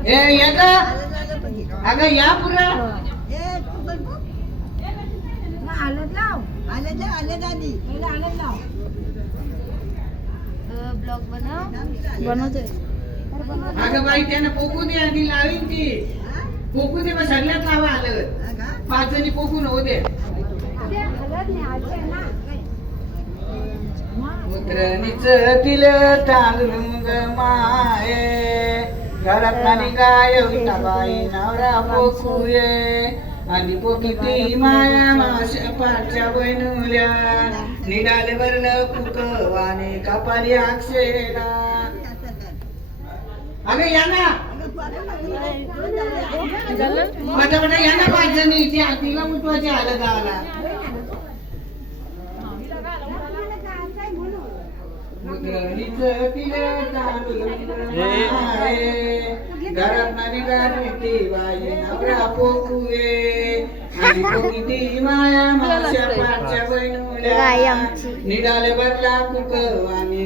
ए या ग अगं या पुरा ब्लॉग बनवते अगं बाई त्यानं पोकू दे आधी लावीन ती पोकू दे मग सगळ्यात लावा आलं 5 जणी पोकून होऊ दे उतरणीच तिल तांदूळ माये घरात नानी गाय बाई नवरा पोकुये आणि पोकिती माया माशा पाठच्या बहिणुल्या निडाले वरलं कुकवाने कापाली अक्षेला अगं या ना पटापटा या ना 5 जणी ती तिला उठवायची आलं गावाला उतरणीच तिला तांदूळ घरात नानी गाठी बाई नवरा पोकुये आणि पोकिती माया माशा पाठच्या बहिणुल्या निडाले वरला कुकवाने